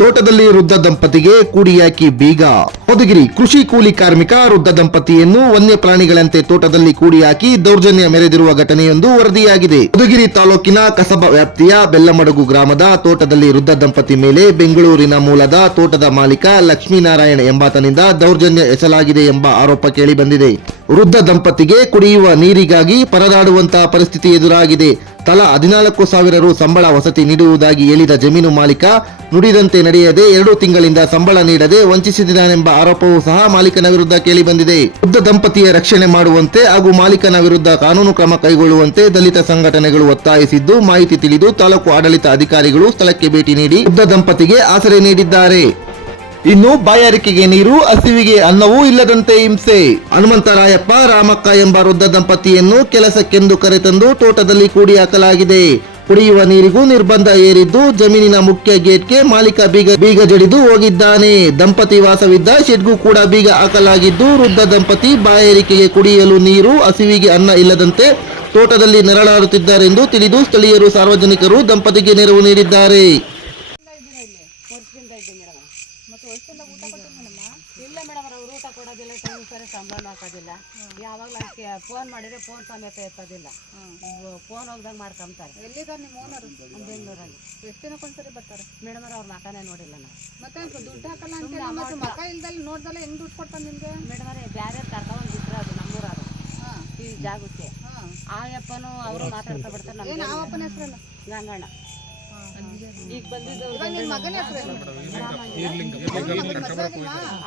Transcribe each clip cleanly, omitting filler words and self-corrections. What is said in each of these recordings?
ತೋಟದಲ್ಲಿ ವೃದ್ಧ ದಂಪತಿಗೆ ಕೂಡಿಯಾಕಿ ಬೀಗ. ಮಧುಗಿರಿ ಕೃಷಿ ಕೂಲಿ ಕಾರ್ಮಿಕ ವೃದ್ಧ ದಂಪತಿಯನ್ನು ವನ್ಯ ಪ್ರಾಣಿಗಳಂತೆ ತೋಟದಲ್ಲಿ ಕೂಡಿಹಾಕಿ ದೌರ್ಜನ್ಯ ಮೆರೆದಿರುವ ಘಟನೆಯೊಂದು ವರದಿಯಾಗಿದೆ. ಮಧುಗಿರಿ ತಾಲೂಕಿನ ಕಸಬಾ ವ್ಯಾಪ್ತಿಯ ಬೆಲ್ಲಮಡಗು ಗ್ರಾಮದ ತೋಟದಲ್ಲಿ ವೃದ್ಧ ದಂಪತಿ ಮೇಲೆ ಬೆಂಗಳೂರಿನ ಮೂಲದ ತೋಟದ ಮಾಲೀಕ ಲಕ್ಷ್ಮೀನಾರಾಯಣ ಎಂಬಾತನಿಂದ ದೌರ್ಜನ್ಯ ಎಸಲಾಗಿದೆ ಎಂಬ ಆರೋಪ ಕೇಳಿಬಂದಿದೆ. ವೃದ್ಧ ದಂಪತಿಗೆ ಕುಡಿಯುವ ನೀರಿಗಾಗಿ ಪರದಾಡುವಂತಹ ಪರಿಸ್ಥಿತಿ ಎದುರಾಗಿದೆ. ತಲಾ 14,000 ರು ಸಂಬಳ ವಸತಿ ನೀಡುವುದಾಗಿ ಹೇಳಿದ ಜಮೀನು ಮಾಲೀಕ ನುಡಿದಂತೆ ನಡೆಯದೆ 2 ತಿಂಗಳಿಂದ ಸಂಬಳ ನೀಡದೆ ವಂಚಿಸಿದ್ದಾನೆಂಬ ಆರೋಪವೂ ಸಹ ಮಾಲೀಕನ ವಿರುದ್ಧ ಕೇಳಿಬಂದಿದೆ. ವೃದ್ಧ ದಂಪತಿಯ ರಕ್ಷಣೆ ಮಾಡುವಂತೆ ಹಾಗೂ ಮಾಲೀಕನ ವಿರುದ್ಧ ಕಾನೂನು ಕ್ರಮ ಕೈಗೊಳ್ಳುವಂತೆ ದಲಿತ ಸಂಘಟನೆಗಳು ಒತ್ತಾಯಿಸಿದ್ದು, ಮಾಹಿತಿ ತಿಳಿದು ತಾಲೂಕು ಆಡಳಿತ ಅಧಿಕಾರಿಗಳು ಸ್ಥಳಕ್ಕೆ ಭೇಟಿ ನೀಡಿ ವೃದ್ಧ ದಂಪತಿಗೆ ಆಸರೆ ನೀಡಿದ್ದಾರೆ. ಇನ್ನು ಬಾಯಾರಿಕೆಗೆ ನೀರು, ಹಸಿವಿಗೆ ಅನ್ನವೂ ಇಲ್ಲದಂತೆ ಹಿಂಸೆ. ಹನುಮಂತರಾಯಪ್ಪ, ರಾಮಕ್ಕ ಎಂಬ ವೃದ್ಧ ದಂಪತಿಯನ್ನು ಕೆಲಸಕ್ಕೆಂದು ಕರೆತಂದು ತೋಟದಲ್ಲಿ ಕೂಡಿ ಹಾಕಲಾಗಿದೆ. ಕುಡಿಯುವ ನೀರಿಗೂ ನಿರ್ಬಂಧ ಹೇರಿದ್ದು, ಜಮೀನಿನ ಮುಖ್ಯ ಗೇಟ್ಗೆ ಮಾಲೀಕ ಬೀಗ ಜಡಿದು ಹೋಗಿದ್ದಾನೆ. ದಂಪತಿ ವಾಸವಿದ್ದ ಶೆಡ್ಗೂ ಕೂಡ ಬೀಗ ಹಾಕಲಾಗಿದ್ದು, ವೃದ್ಧ ದಂಪತಿ ಬಾಯಾರಿಕೆಗೆ ಕುಡಿಯಲು ನೀರು, ಹಸಿವಿಗೆ ಅನ್ನ ಇಲ್ಲದಂತೆ ತೋಟದಲ್ಲಿ ನೆರಳಾಡುತ್ತಿದ್ದಾರೆಂದು ತಿಳಿದು ಸ್ಥಳೀಯರು, ಸಾರ್ವಜನಿಕರು ದಂಪತಿಗೆ ನೆರವು ನೀಡಿದ್ದಾರೆ. ಇಲ್ಲ ಮೇಡಮ್, ಅವ್ರು ಊಟ ಕೊಡೋದಿಲ್ಲ, ಟೈಮ್ ಸರಿ ಸಂಬಳ ಹಾಕೋದಿಲ್ಲ. ಯಾವಾಗಲೂ ಫೋನ್ ಮಾಡಿದ್ರೆ ಫೋನ್ ಸಮೇತ ಎತ್ತೋದಿಲ್ಲ. ಫೋನ್ ಹೋಗ್ದಂಗೆ ಮಾಡ್ಕೊಂತಾರೆ. ಎಲ್ಲಿದ್ದಾರೆ ನಿಮ್ಮ ಓನರು? ಬೆಂಗಳೂರಲ್ಲಿ. ಎಷ್ಟು ದಿನಕ್ಕೊಂದ್ಸರಿ ಬರ್ತಾರೆ ಮೇಡಮ್ ಅವ್ರ ಮಕ್ಕನೇ ನೋಡಿಲ್ಲ ನಾವು. ಮತ್ತೆ ದುಡ್ಡು ಹಾಕಲ್ಲ ಅಂತ ಮತ್ತೆ ಮಕ್ಕ ಇಲ್ದಲ್ಲಿ ನೋಡ್ದಲ್ಲ ಹೆಂಗ್ ದುಡ್ಡು ಕೊಡ್ತಾನೆ ನಿಮ್ಗೆ? ಮೇಡಮ್ ಅವರೇ ಬೇರೆ ಕರ್ಕೊಂಡು ಬಿಟ್ಟರೆ ಅದು ನಮ್ಮೂರವರು ಈ ಜಾಗಕ್ಕೆ. ಆ ಅಪ್ಪನೂ ಅವರು ಮಾತಾಡ್ತಾ ಬಿಡ್ತಾರೆ. ಏನು ಆ ಅಪ್ಪನ ಹೆಸರೇನು? ಗಂಗಣ್ಣ. ಈಗ ಬಂದಿದ್ದು ನಿನ್ನ ಮಗನ ಹೆಸರೇನು?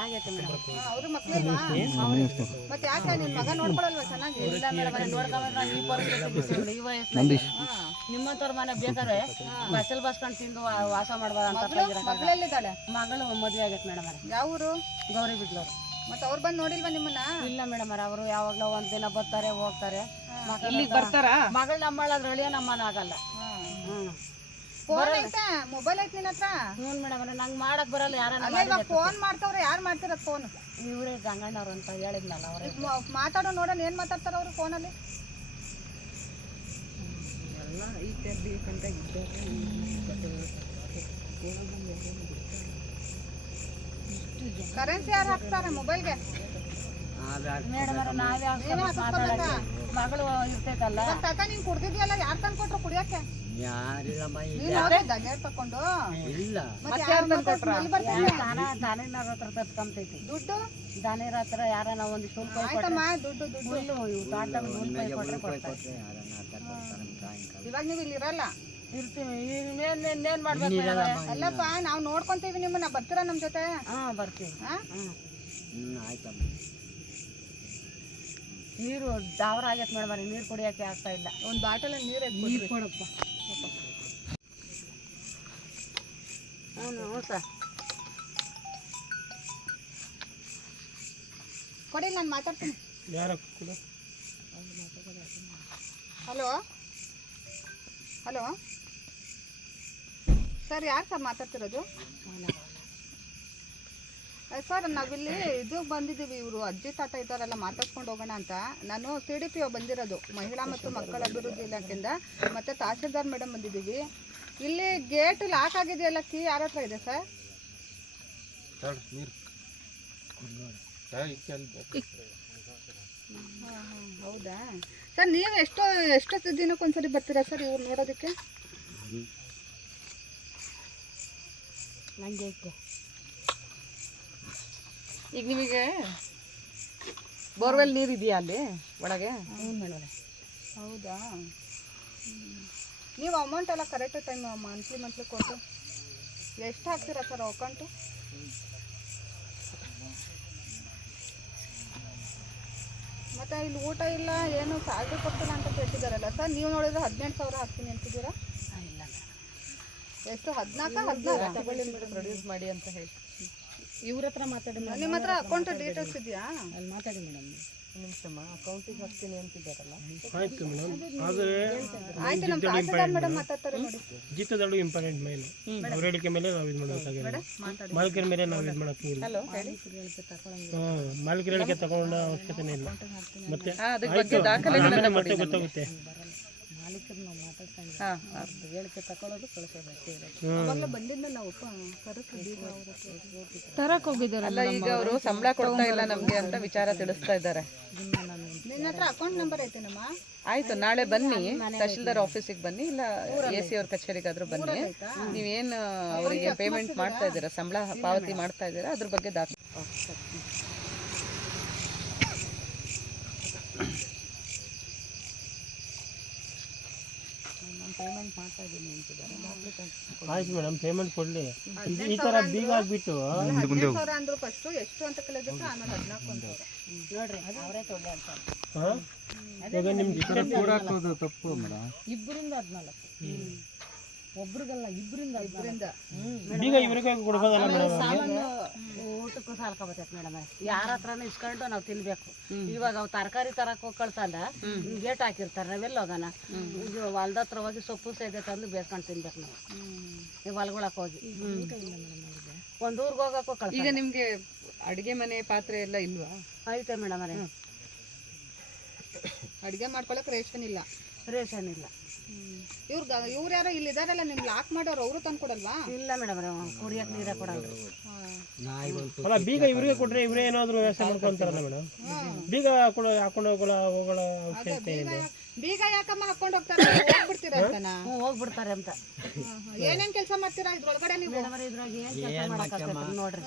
ಆಗೈತೆ ಮೇಡಮ್. ಅವ್ರ ಮಕ್ಳಿಲ್ವಾ? ಮತ್ತೆ ಯಾಕೆ ನಿನ್ ಮಗ ನೋಡ್ಕೊಳಲ್ವಾ ಚೆನ್ನಾಗಿ? ಇಲ್ಲ ಮೇಡಮ್ ಅವರೇ, ನೋಡ್ಕೊಂಡ್ರೆ ಈ ಪರಿಸ್ಥಿತಿ ಈ ವಯಸ್ಸಲ್ಲಿ ನಿಮ್ಮಂತವ್ರ ಮನೆ ಬೇಕಾದ್ರೆ ಬಸ್ಸಲ್ಲಿ ಬಸ್ಕೊಂಡು ತಿಂದು ವಾಸ ಮಾಡ್ಬೋದು ಅಂತ. ಮಗಳೆಲ್ಲಿದ್ದಾಳೆ? ಮಗಳು ಮದುವೆ ಆಗೈತೆ ಮೇಡಮ್ ಅವರೇ. ಯಾವ ಊರು? ಗೌರಿ ಬಿಡ್ಲವ್ರು. ಮತ್ತೆ ಅವ್ರು ಬಂದು ನೋಡಿಲ್ವಾ ನಿಮ್ಮನ್ನ? ಇಲ್ಲ ಮೇಡಮ್ ಅವ್ರೆ, ಅವರು ಯಾವಾಗಲೂ ಒಂದಿನ ಬರ್ತಾರೆ ಹೋಗ್ತಾರೆ. ಇಲ್ಲಿಗೆ ಬರ್ತಾರ? ಮಗಳು ನಮ್ಮಳಾದ್ರೆ ಅಳಿಯ ನಮ್ಮನ ಆಗಲ್ಲ. ಫೋನ್ ಐತೆ, ಮೊಬೈಲ್ ಐತೆ ನಿನ್ನ ಹತ್ರ? ಹ್ಞೂ ಮೇಡಮ್ ಅವ್ರೆ, ನಂಗೆ ಮಾಡಕ್ ಬರಲ್ಲ. ಯಾರನ್ನ ಅಲ್ಲ ಇವಾಗ ಫೋನ್ ಮಾಡ್ತಾವ್ರೆ, ಯಾರು ಮಾಡ್ತಿರೋದು ಫೋನ್? ಇವರೇ ಗಂಗಣ್ಣವ್ರು ಅಂತ ಹೇಳಿದ್ನಲ್ಲ ಅವ್ರೆ. ಮಾತಾಡೋ ನೋಡೋಣ, ಏನ್ ಮಾತಾಡ್ತಾರ ಅವ್ರು ಫೋನಲ್ಲಿ? ಎಲ್ಲ ಈ ತೆಗ್ದಿಕ್ಕಂತ ಕರೆನ್ಸಿ ಯಾರು ಹಾಕ್ತಾರ ಮೊಬೈಲ್ಗೆ? ಮೇಡಮ್ ಅವ್ರೆ, ನಾವೇ ಮಾತಾಡೋದು. ಮಗಳು ಇರ್ತೈತಲ್ಲ. ತಾತ ನೀನ್ ಕುಡ್ದಿದ್ಯಲ್ಲ, ಯಾರು ತಂದು ಕೊಟ್ರು ಕುಡಿಯಕ್ಕೆ? ನೀನ್ ಹೋಗಿದ್ದ ಗೇಟ್ ತಕೊಂಡು? ಮತ್ತೆ ಯಾರು ತಂದು ಕೊಟ್ರು? ದಾನಿರ ಹತ್ರ ತತ್ಕೊಂತೈತಿ ದುಡ್ಡು. ದಾನಿರ ಹತ್ರ ಯಾರನ್ನ ಒಂದಿಷ್ಟು ಹುಲ್ಕೈ ಆಯ್ತಮ್ಮ, ದುಡ್ಡು ದುಡ್ಡು ಹುಲ್ಲು ಇವು ತಾಟ ಹುಲ್ಕೈ ಕೊಟ್ರೆ ಕೊಡ್ತಾರೆ. ಇವಾಗ ನೀವು ಇಲ್ಲಿ ಇರಲ್ಲ? ಇರ್ತೀವಿ. ಇನ್ನೇನ್ ಮಾಡ್ಬೇಕು? ಅಲ್ಲಪ್ಪ, ನಾವು ನೋಡ್ಕೊಂತೀವಿ ನಿಮ್ಮನ್ನ. ಬರ್ತೀರಾ ನಮ್ ಜೊತೆ? ಬರ್ತೀವಿ. ನೀರು ದಾವರ ಆಗೈತೆ ಮೇಡಮ್ ಅವ್ರೆ, ನೀರು ಕುಡಿಯೋಕೆ ಆಗ್ತಾ ಇಲ್ಲ. ಒಂದು ಬಾಟಲ್ ನೀರು ಕೊಡಪ್ಪ. ಹ್ಞೂ ಸರ್, ಕೊಡಿ, ನಾನು ಮಾತಾಡ್ತೀನಿ. ಹಲೋ ಹಲೋ ಸರ್, ಯಾರು ಸರ್ ಮಾತಾಡ್ತಿರೋದು? ಸರ್, ನಾವಿಲ್ಲಿ ಇದಕ್ಕೆ ಬಂದಿದ್ದೀವಿ. ಇವರು ಅಜ್ಜಿ ತಾತ ಇದ್ದಾರಲ್ಲ, ಮಾತಾಡ್ಸ್ಕೊಂಡು ಹೋಗೋಣ ಅಂತ. ನಾನು CDPO ಬಂದಿರೋದು, ಮಹಿಳಾ ಮತ್ತು ಮಕ್ಕಳ ಅಭಿವೃದ್ಧಿ ಇಲಾಖೆಯಿಂದ. ಮತ್ತು ತಹಸೀಲ್ದಾರ್ ಮೇಡಮ್ ಬಂದಿದ್ದೀವಿ. ಇಲ್ಲಿ ಗೇಟ್ ಲಾಕ್ ಆಗಿದೆಯಲ್ಲ, ಕೀ ಯಾರ ಹತ್ರ ಇದೆ ಸರ್? ಹೌದಾ ಸರ್, ನೀವು ಎಷ್ಟು ದಿನಕ್ಕೊಂದ್ಸರಿ ಬರ್ತೀರಾ ಸರ್ ಇವ್ರು ನೋಡೋದಕ್ಕೆ? ನಂಗೆ ಐತೆ. ಈಗ ನಿಮಗೆ ಬೋರ್ವೆಲ್ ನೀರು ಇದೆಯಾ ಅಲ್ಲಿ ಒಳಗೆ? ಹ್ಞೂ ಮೇಡಮ್. ಹೌದಾ? ನೀವು ಅಮೌಂಟ್ ಎಲ್ಲ ಕರೆಕ್ಟ್ ಟೈಮ್ ಮಂತ್ಲಿ ಕೊಟ್ಟು ಎಷ್ಟು ಹಾಕ್ತೀರಾ ಸರ್ ಅಕೌಂಟು? ಮತ್ತು ಇಲ್ಲಿ ಊಟ ಇಲ್ಲ, ಏನು ಸ್ಯಾಲ್ರಿ ಕೊಡ್ತಿಲ್ಲ ಅಂತ ಹೇಳ್ತಿದ್ದಾರಲ್ಲ ಸರ್. ನೀವು ನೋಡಿದ್ರೆ 18,000 ಹಾಕ್ತೀನಿ ಅಂತಿದ್ದೀರಾ? ಇಲ್ಲ ಎಷ್ಟು? 14 ತಗೊಳ್ಳಿ ಮೇಡಮ್, ಪ್ರೊಡ್ಯೂಸ್ ಮಾಡಿ ಅಂತ ಹೇಳಿ ಇವ್ರ ಹತ್ರ ಮಾತಾಡಿ. ನಿಮ್ಮ ಹತ್ರ ಅಕೌಂಟ್ ಡೀಟೇಲ್ಸ್ ಇದೆಯಾ? ಅಲ್ಲಿ ಮಾತಾಡಿ ಮೇಡಮ್. ನಿಮಿಷಮ್ಮ, ಅಕೌಂಟಿಗೆ ಹಾಕ್ತೀನಿ ಅಂತಿದ್ದಾರಲ್ಲ. ಆಯ್ತು ಮೇಡಮ್, ಆದರೆ ಆಯ್ತು, ನಮ್ಮ ತಹಸೀಲ್ದಾರ್ ಮೇಡಮ್ ಮಾತಾಡ್ತಾರೆ ನೋಡಿ. ಜೀತದಳು ಇಂಪಾರ್ಟೆಂಟ್ ಮೇಲೆ ಅವ್ರ ಹೇಳಿಕೆ ಮೇಲೆ ನಾವು ಇದು ಮಾಡಬೇಕಾಗಿದೆ. ಮಾಲೀಕರ ಮೇಲೆ ನಾವು ಇದು ಮಾಡೋಕ್ಕಿಲ್ಲ. ಮಾಲೀಕರ ಹೇಳಿಕೆ ತಗೊಂಡ ಅವಶ್ಯಕತೆ ಇಲ್ಲ. ಮತ್ತೆ ಮತ್ತೆ ಗೊತ್ತಾಗುತ್ತೆ. ಮಾಲೀಕರು ನಾವು ಮಾತಾಡ್ಕೊಂಡು ಹಾಂ ಹಾಂ ಹೇಳಿಕೆ ತಗೊಳ್ಳೋದು ಕಳಿಸೋದು ಅಷ್ಟೇ ಇರೋದು. ಅವಾಗಲೇ ಬಂದಿದ್ದ ನಾವು ಕರೆಕ್ಟ್ ತರಕ್ ಹೋಗಿದ್ದಾರೆ. ಅಲ್ಲ ಈಗ ಅವರು ಸಂಬಳ ಕೊಡ್ತಾ ಇಲ್ಲ ನಮಗೆ ಅಂತ ವಿಚಾರ ತಿಳಿಸ್ತಾ ಇದ್ದಾರೆ. ನಿನ್ನ ಹತ್ರ ಅಕೌಂಟ್ ನಂಬರ್ ಐತೆನಮ್ಮ? ಆಯ್ತು, ನಾಳೆ ಬನ್ನಿ ತಹಶೀಲ್ದಾರ್ ಆಫೀಸಿಗೆ ಬನ್ನಿ, ಇಲ್ಲ AC ಅವ್ರ ಕಚೇರಿಗಾದ್ರೂ ಬನ್ನಿ. ನೀವೇನು ಅವರಿಗೆ ಪೇಮೆಂಟ್ ಮಾಡ್ತಾ ಇದ್ದೀರಾ, ಸಂಬಳ ಪಾವತಿ ಮಾಡ್ತಾ ಇದ್ದೀರಾ, ಅದ್ರ ಬಗ್ಗೆ ದಾಖಲೆ. ಪೇಮೆಂಟ್ ಮಾಡ್ತಾ ಇದ್ದೀನಿ ಅಂತಿದ್ದಾರೆ. ಆಯ್ತು ಮೇಡಮ್, ಪೇಮೆಂಟ್ ಕೊಡಲಿ. ಈ ಥರ ಬೀಗ ಆಗಿಬಿಟ್ಟು 15,000 ಅಂದ್ರು ಫಸ್ಟ್ ಎಷ್ಟು ಅಂತ ಕೇಳಿದ್ರೆ ಆಮೇಲೆ 14,000 ನೋಡ್ರಿ ಅವರೇ ತೊಗೊಂಡೆ ಅಂತಾರೆ. ಹಾಂ, ಇವಾಗ ನಿಮ್ಗೆ ತಪ್ಪು ಮೇಡಮ್. ಇಬ್ಬರಿಂದ 14, ಒಬ್ರಿಗಲ್ಲ ಇಬ್ಬರಿಂದ ಬೀಗ ಇವ್ರಿಗೆ ಕೊಡ್ಬೋದಲ್ಲ ಮೇಡಮ್? ಸಾಮಾನು ಊಟಕ್ಕೂ ಸಾಲ್ಕೊಬತ್ತೈತೆ ಮೇಡಮ್. ಯಾರ ಹತ್ರನೂ ಇಸ್ಕೊಂಡು ನಾವು ತಿನ್ಬೇಕು. ಇವಾಗ ಅವು ತರಕಾರಿ ತರಕ್ ಹೋಗಿ ಕಳ್ಸಲ್ಲ, ಗೇಟ್ ಹಾಕಿರ್ತಾರೆ, ನಾವೆಲ್ಲ ಹೋಗೋಣ. ಹೊಲ್ದ ಹತ್ರ ಹೋಗಿ ಸೊಪ್ಪು ಸೇದೆ ತಂದು ಬೇಸ್ಕೊಂಡು ತಿನ್ಬೇಕು ನಾವು. ನೀವು ಹೊಲ್ಗೊಳಕ್ ಹೋಗಿ ಒಂದು ಊರಿಗೆ ಹೋಗಕ್ಕೂ ಕಳ್ಸ. ಈಗ ನಿಮ್ಗೆ ಅಡಿಗೆ ಮನೆ ಪಾತ್ರೆ ಎಲ್ಲ ಇಲ್ವಾ? ಐತೆ ಮೇಡಮ್ ಅವರೇ, ಅಡಿಗೆ ಮಾಡ್ಕೊಳಕ್ ರೇಷನ್ ಇಲ್ಲ. ರೇಷನ್ ಇಲ್ಲ. ಇವ್ರು ಯಾರೋ ಇಲ್ಲಿ ಇದಾರಲ್ಲ, ನಿಮ್ ಲಾಕ್ ಮಾಡೋರು, ಅವರು ತಂದು ಕೊಡಲ್ವಾ? ಇಲ್ಲ ಮೇಡಮ್ ಅವರೇ, ಕುಡಿಯಕ್ಕೆ ನೀರೇ ಕೊಡಲ್ಲ. ಅಲ್ಲ, ಬೀಗ ಇವ್ರಿಗೆ ಕೊಟ್ರೆ ಇವರೇ ಏನಾದ್ರು ವ್ಯವಸ್ಥೆ ಮಾಡ್ಕೊಂತಾರಲ್ಲ ಮೇಡಮ್? ಬೀಗ ಹಾಕೊಂಡು ಹೋಗೋಳ ಅವಶ್ಯಕತೆ ಇದೆ. ಬೀಗ ಯಾಕಮ್ಮ ಹಾಕೊಂಡು ಹೋಗ್ತಾರೆ? ಹೋಗ್ಬಿಡ್ತೀರಾ ಅಂತನ? ಹೋಗ್ಬಿಡ್ತಾರೆ ಅಂತ. ಏನೇನ್ ಕೆಲಸ ಮಾಡ್ತೀರಾ ಇದ್ರೊಳಗಡೆ ನೀವು? ಇದ್ರಾಗ ಏನ್ ಕೆಲಸ ಮಾಡಕ್ಕಾಗ್ತೈತೆ ನೋಡ್ರಿ.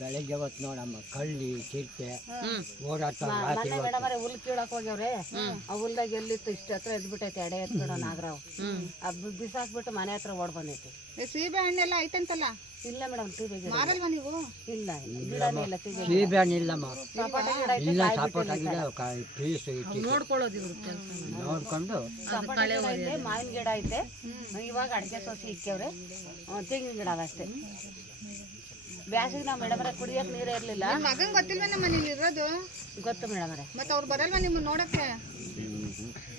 ಬೆಳಗ್ಗೆ ಹೊತ್ತು ನೋಡಮ್ಮ, ಕಳ್ಳಿ ಚಿರತೆ ಓಡಾಟ. ಮೊನ್ನೆ ಮೇಡಮ್ ಅವರೇ ಹುಲ್ ಕೀಳಕ್ ಹೋಗ್ಯವ್ರೆ. ಆ ಹುಲ್ದಾಗ ಎಲ್ಲಿತ್ತು ಇಷ್ಟ ಹತ್ರ ಎದ್ಬಿಟ್ಟೈತೆ, ಎಡೆ ಎತ್ಬಿಡೋ ನಾಗರಾವ್. ಅದು ಬಿಸಾಕ್ಬಿಟ್ಟು ಮನೆ ಹತ್ರ ಓಡ್ ಬಂದೈತಿ. ಸೀಬೆ ಹಣ್ಣೆಲ್ಲ ಐತಂತಲ್ಲ? ಇಲ್ಲ ಮೇಡಮ್, ಸೀಬೆ ಗಿಡ ಮಾರಲ್ವಾ ನೀವು? ಇಲ್ಲ, ಗಿಡನೇ ಇಲ್ಲ. ಸೀಬೆ ಸೀಬೆ ಹಣ್ಣಿಲ್ಲಮ್ಮ, ಸಪೋಟ ಗಿಡ ಐತೆ, ಇಲ್ಲ ಕಾಯಿ ಸಪೋಟ ಬಿಟ್ಟಿಲ್ಲ. ಗಿಡ ಪೀಸ್ ಇಟ್ಟು ನೋಡ್ಕೊಳ್ಳೋದು ಇವ್ರು ಕೆಲಸ. ನೋಡ್ಕೊಂಡು ಸಪೋಟ ಗಿಡ ಐತೆ, ಮಾವಿನ ಗಿಡ ಐತೆ. ಇವಾಗ ಅಡಿಕೆ ಸೊಸಿ ಇಕ್ಕವ್ರೆ, ತೆಂಗಿನ ಗಿಡ ಅವಷ್ಟೇ. ಬ್ಯಾಸಿಗೆ ನಾವು ಮೇಡಮ್ ಅವರೇ ಕುಡಿಯಕ್ಕೆ ನೀರೇ ಇರ್ಲಿಲ್ಲ. ಮಗನ್ ಗೊತ್ತಿಲ್ವ ನಮ್ಮ ಮನೇಲಿ ಇರೋದು? ಗೊತ್ತು ಮೇಡಮ್ ಅವರೇ. ಮತ್ತೆ ಅವ್ರು ಬರಲ್ವಾ ನಿಮ್ಮನ್ನ ನೋಡಕ್ಕೆ?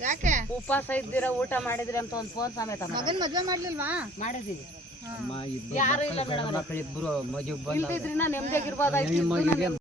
ಯಾಕೆ? ಉಪವಾಸ ಇದ್ದೀರಾ, ಊಟ ಮಾಡಿದ್ರಿ ಅಂತ ಒಂದು ಫೋನ್ ಸಮೇತ ಮಗನ್ ಮದ್ವೆ ಮಾಡ್ಲಿಲ್ವಾ? ಮಾಡಿದೀವಿ. ಅಮ್ಮ ಯಾರು ಇಲ್ಲ ಮೇಡಮ್, ಮಕ್ಕಳಿಬ್ಬರು ಮದುವೆ ಬಂದ ಇಲ್ದಿದ್ರಿನ ನೆಮ್ಮದಿಯಾಗಿರ್ಬೋದಾಯ್ತು.